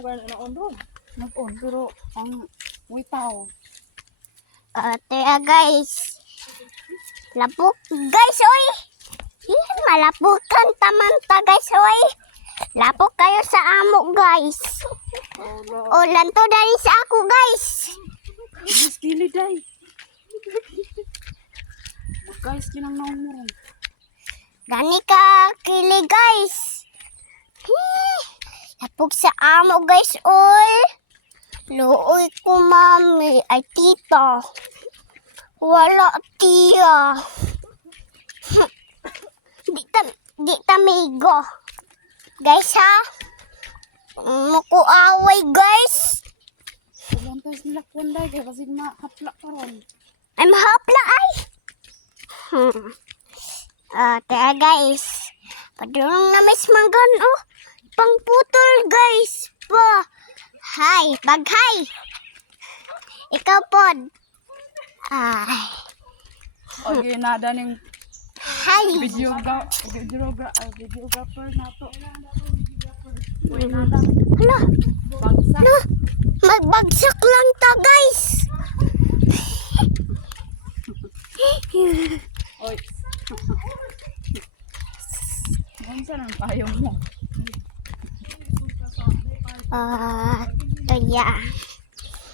Nag-on, pero ang witaw. Guys. Lapok, guys, oy. Malapukan tamanta, guys, oy. Lapok kayo sa amo, guys. O, lanto dari sa ako, guys. Guys, kili day. Guys, kinang naumuron. Gani ka, kili, guys. Lapok sa amo, guys, oy. Looy ko, mami. Ay, tita. Wala, tiya. Di tamigo. Guys, ha? Makuaway, guys. Kulantay sila kwanday kaya kasi mahapla ka ron. Ay, mahapla, ay. Kaya, guys. Padulong na may smanggan, oh. Pangputol, guys. Pa. Hi, baghay. Ikaw, pod. Ay. Okay, nada ning Hi. videographer na to. Hala. Bagsak. Hala. Magbagsak lang ta, guys. Oy. Gansa nang payong mo. Kaya.